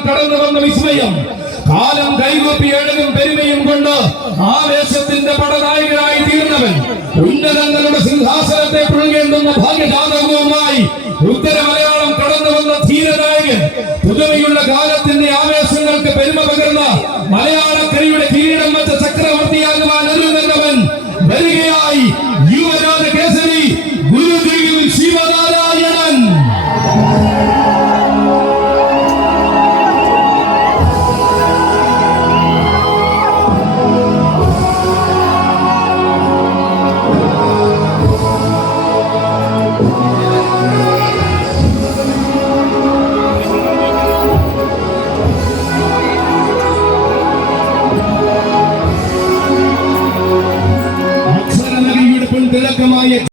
മലയാളം കടന്നു വന്ന വിസ്മയം. കാലം കൈകൂപ്പി എഴുതും പെരുമയും കൊണ്ട് ആവേശത്തിന്റെ പടനായകനായി തീർന്നവൻ, ഉന്നതങ്ങളുടെ സിംഹാസനത്തെ പുഴുകേണ്ടുന്ന ഭാഗ്യജാതകവുമായി ഉത്തര മലയാളം കടന്നു വന്ന ധീരനായകൻ, പുതുമയുള്ള കാലത്തിന്റെ ആവേശങ്ങൾക്ക് പെരുമ പകർന്ന മലയാളക്കരയുടെ കിരീടം വെച്ച ചക്രവർത്തിയാകുവാൻ ഒരു